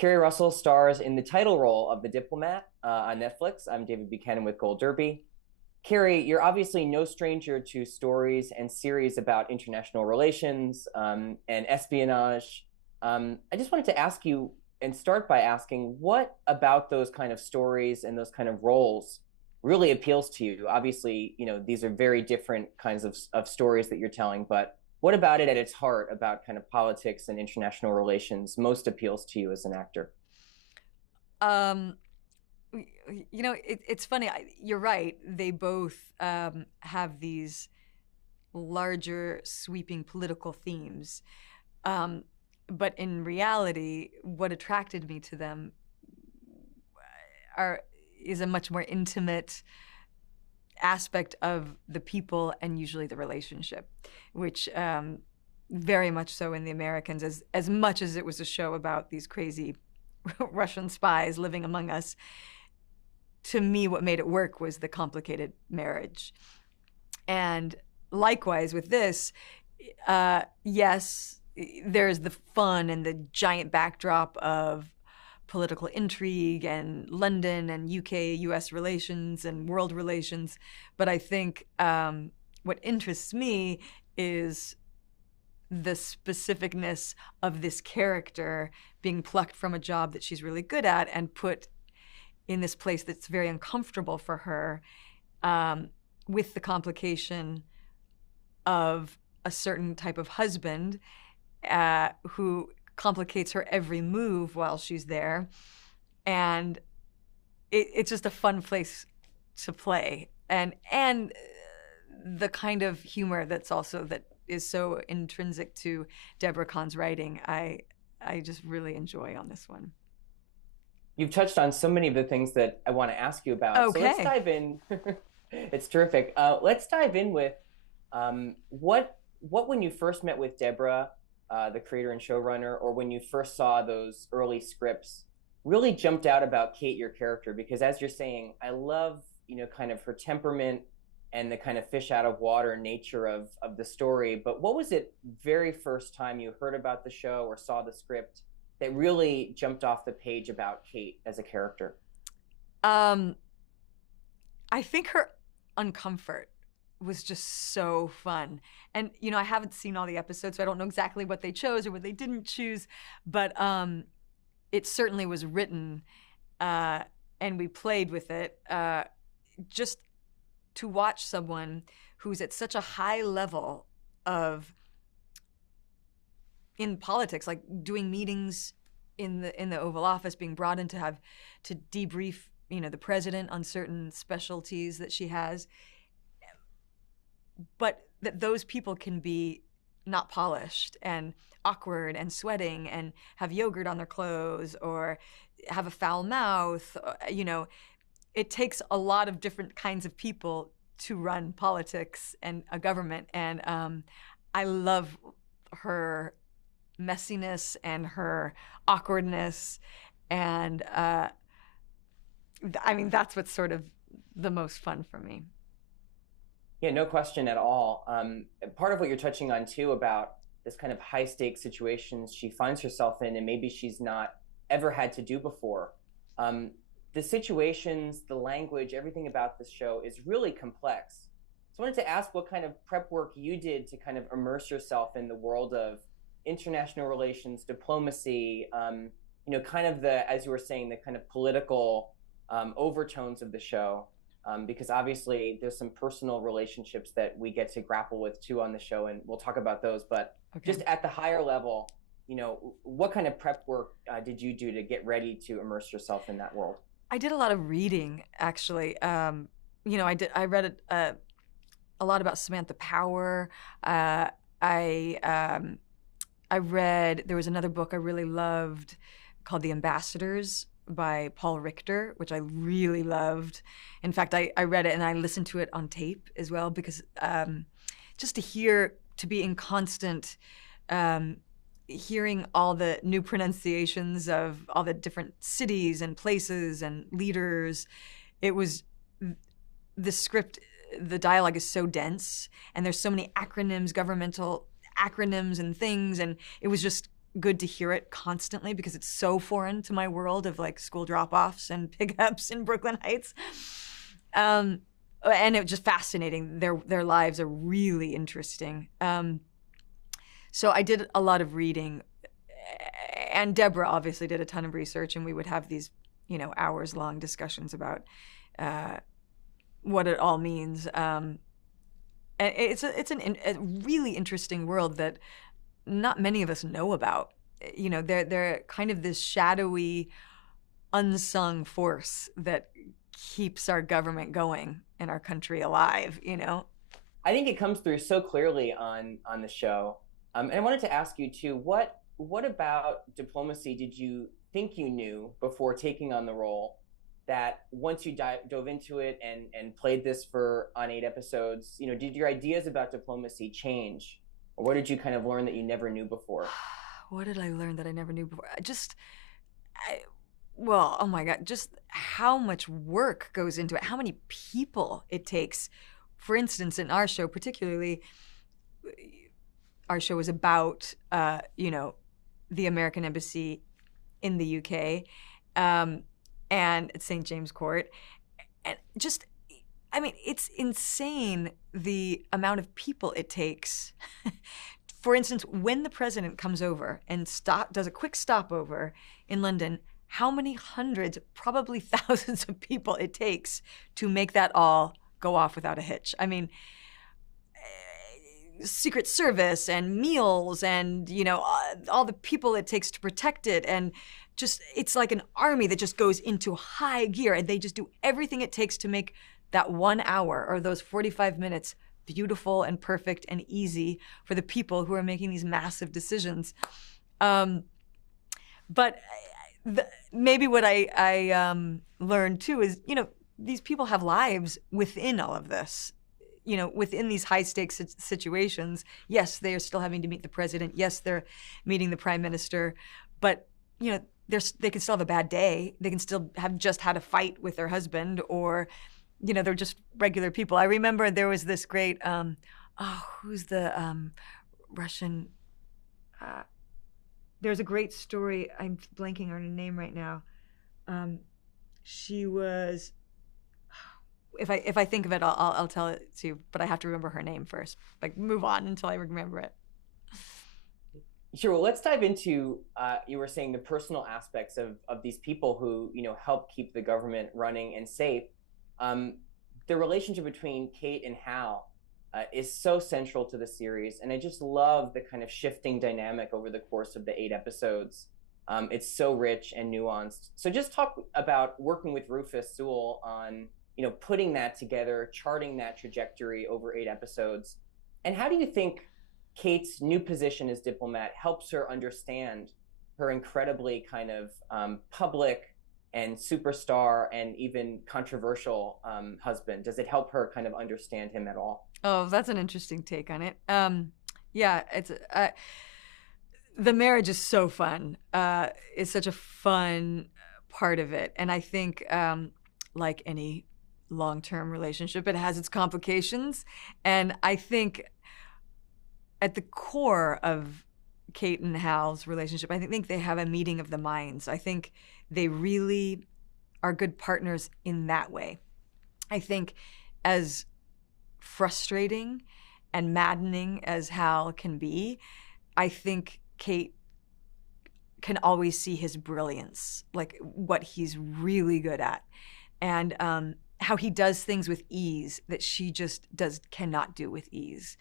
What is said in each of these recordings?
Keri Russell stars in the title role of the Diplomat on Netflix. I'm David Buchanan with Gold Derby. Keri, you're obviously no stranger to stories and series about international relations and espionage. I just wanted to ask you and start by asking what about those kind of stories and those kind of roles really appeals to you? Obviously, these are very different kinds of stories that you're telling, but what about it at its heart about kind of politics and international relations most appeals to you as an actor? Um, it's funny. You're right. They both have these larger, sweeping political themes. Um, but in reality, what attracted me to them are is a much more intimate aspect of the people and usually the relationship, which very much so in the Americans, as much as it was a show about these crazy Russian spies living among us. To me, what made it work was the complicated marriage. And likewise with this, yes, there's the fun and the giant backdrop of political intrigue and London and UK US relations and world relations. But I think what interests me is the specificness of this character being plucked from a job that she's really good at and put in this place that's very uncomfortable for her, with the complication of a certain type of husband who complicates her every move while she's there. And it's just a fun place to play. And the kind of humor that is so intrinsic to Deborah Kahn's writing, I just really enjoy on this one. You've touched on so many of the things that I want to ask you about. So let's Okay. dive in. It's terrific. Let's dive in with what when you first met with Deborah, the creator and showrunner, or when you first saw those early scripts, really jumped out about Kate, your character, because as you're saying, I love, kind of her temperament and the kind of fish out of water nature of the story. But what was it very first time you heard about the show or saw the script that really jumped off the page about Kate as a character? Um, I think her uncomfort was just so fun. And I haven't seen all the episodes, so I don't know exactly what they chose or what they didn't choose, but it certainly was written, and we played with it, just to watch someone who's at such a high level of in politics, like doing meetings in the Oval Office, being brought in to debrief, the president on certain specialties that she has, but that those people can be not polished and awkward and sweating and have yogurt on their clothes or have a foul mouth. It takes a lot of different kinds of people to run politics and a government. And I love her messiness and her awkwardness. And I mean, that's what's sort of the most fun for me. Yeah, no question at all. Part of what you're touching on too about this kind of high stakes situations she finds herself in, and maybe she's not ever had to do before. Um, the situations, the language, everything about this show is really complex. So I wanted to ask what kind of prep work you did to kind of immerse yourself in the world of international relations, diplomacy, kind of as you were saying, the kind of political overtones of the show, because obviously there's some personal relationships that we get to grapple with too on the show, and we'll talk about those. But Okay. just at the higher level, what kind of prep work did you do to get ready to immerse yourself in that world? I did a lot of reading, actually. I read a lot about Samantha Power. I I read there was another book I really loved called The Ambassadors by Paul Richter, which I really loved. In fact, I read it and I listened to it on tape as well because just to be in constant hearing all the new pronunciations of all the different cities and places and leaders. It was the script, the dialogue is so dense, and there's so many acronyms, governmental acronyms and things, and it was just good to hear it constantly because it's so foreign to my world of like school drop-offs and pickups in Brooklyn Heights. And it was just fascinating. Their lives are really interesting. So I did a lot of reading, and Deborah obviously did a ton of research, and we would have these, hours-long discussions about what it all means. And it's a really interesting world that not many of us know about. They're kind of this shadowy, unsung force that keeps our government going and our country alive. I think it comes through so clearly on the show. And I wanted to ask you too, what about Diplomacy did you think you knew before taking on the role that once you dove into it and played this on 8 episodes, did your ideas about Diplomacy change? Or what did you kind of learn that you never knew before? What did I learn that I never knew before? Well, oh my God, just how much work goes into it, how many people it takes. For instance, in our show, particularly, our show is about, the American Embassy in the UK and at St. James Court. And just, it's insane the amount of people it takes. For instance, when the president comes over and does a quick stopover in London, how many hundreds, probably thousands of people it takes to make that all go off without a hitch? Secret Service and meals and, all the people it takes to protect it. And just, it's like an army that just goes into high gear, and they just do everything it takes to make that 1 hour or those 45 minutes beautiful and perfect and easy for the people who are making these massive decisions. But maybe what I learned too is, these people have lives within all of this. Within these high stakes situations, yes, they are still having to meet the president. Yes, they're meeting the prime minister, but they can still have a bad day. They can still have just had a fight with their husband, or they're just regular people. I remember there was this great who's the Russian? There's a great story. I'm blanking on her name right now. She was. If I think of it, I'll tell it to you, but I have to remember her name first. Like, move on until I remember it. Sure. Well, let's dive into, you were saying, the personal aspects of these people who, help keep the government running and safe. The relationship between Kate and Hal is so central to the series. And I just love the kind of shifting dynamic over the course of the 8 episodes. It's so rich and nuanced. So just talk about working with Rufus Sewell on, putting that together, charting that trajectory over 8 episodes. And how do you think Kate's new position as Diplomat helps her understand her incredibly kind of public and superstar and even controversial husband? Does it help her kind of understand him at all? Oh, that's an interesting take on it. Yeah, it's the marriage is so fun. It's such a fun part of it. And I think, like any long-term relationship, it has its complications. And I think at the core of Kate and Hal's relationship, I think they have a meeting of the minds. I think they really are good partners in that way. I think as frustrating and maddening as Hal can be, I think Kate can always see his brilliance, like what he's really good at. And how he does things with ease that she just cannot do with ease.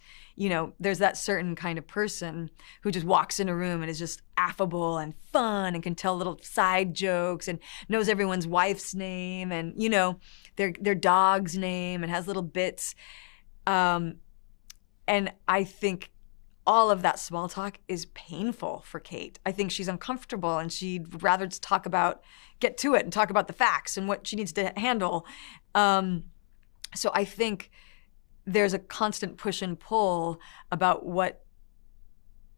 There's that certain kind of person who just walks in a room and is just affable and fun and can tell little side jokes and knows everyone's wife's name and, their dog's name and has little bits. And I think all of that small talk is painful for Kate. I think she's uncomfortable and she'd rather just get to it and talk about the facts and what she needs to handle. So I think there's a constant push and pull about what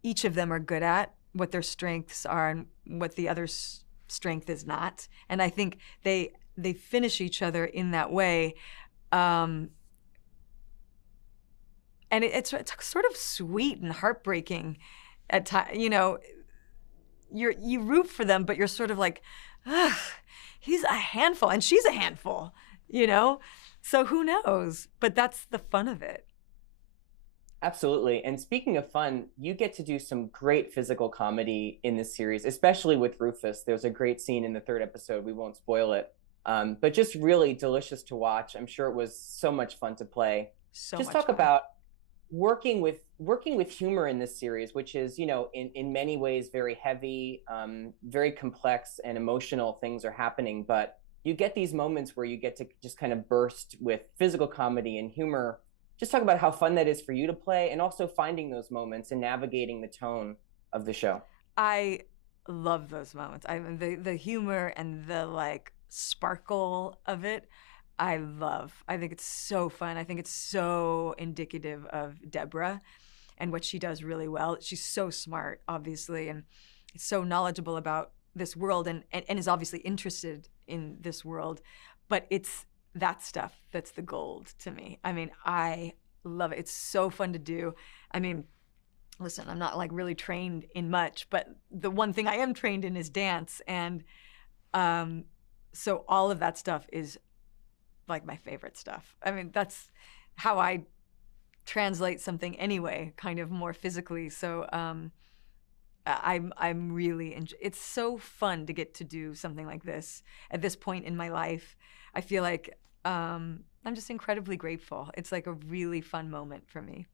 each of them are good at, what their strengths are, and what the other's strength is not. And I think they finish each other in that way. And it's sort of sweet and heartbreaking at times. you root for them, but you're sort of like, ugh, he's a handful and she's a handful, you know? So who knows? But that's the fun of it. Absolutely. And speaking of fun, you get to do some great physical comedy in this series, especially with Rufus. There's a great scene in the third episode. We won't spoil it. But just really delicious to watch. I'm sure it was so much fun to play. So Just much talk fun. about working with humor in this series, which is, in many ways very heavy, very complex and emotional things are happening, but you get these moments where you get to just kind of burst with physical comedy and humor. Just talk about how fun that is for you to play and also finding those moments and navigating the tone of the show. I love those moments. I mean, the humor and the like sparkle of it. I love. I think it's so fun. I think it's so indicative of Deborah and what she does really well. She's so smart, obviously, and so knowledgeable about this world and is obviously interested in this world. But it's that stuff that's the gold to me. I mean, I love it. It's so fun to do. I mean, listen, I'm not like really trained in much, but the one thing I am trained in is dance. And so all of that stuff is like my favorite stuff. I mean, that's how I translate something anyway, kind of more physically. So I'm really it's so fun to get to do something like this at this point in my life. I feel like I'm just incredibly grateful. It's like a really fun moment for me.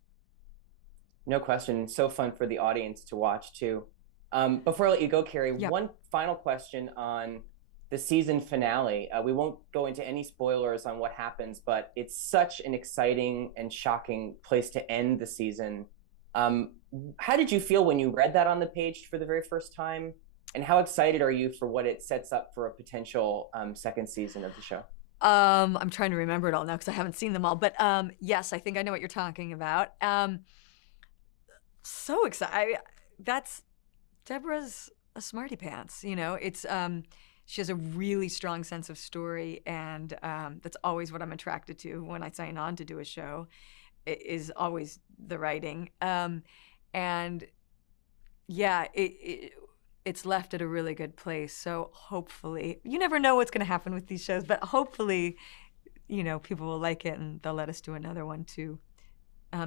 No question. So fun for the audience to watch too. Before I let you go, Keri, Yep. one final question on the season finale. We won't go into any spoilers on what happens, but it's such an exciting and shocking place to end the season. How did you feel when you read that on the page for the very first time? And how excited are you for what it sets up for a potential second season of the show? I'm trying to remember it all now because I haven't seen them all. But yes, I think I know what you're talking about. So excited. That's Deborah's a smarty pants. You know, it's she has a really strong sense of story, and that's always what I'm attracted to when I sign on to do a show. It is always the writing, and yeah, it's left at a really good place. So hopefully, you never know what's going to happen with these shows, but hopefully, people will like it and they'll let us do another one to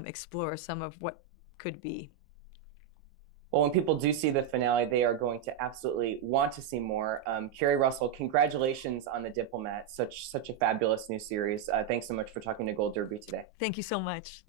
explore some of what could be. Well, when people do see the finale, they are going to absolutely want to see more. Keri Russell, congratulations on The Diplomat. Such a fabulous new series. Thanks so much for talking to Gold Derby today. Thank you so much.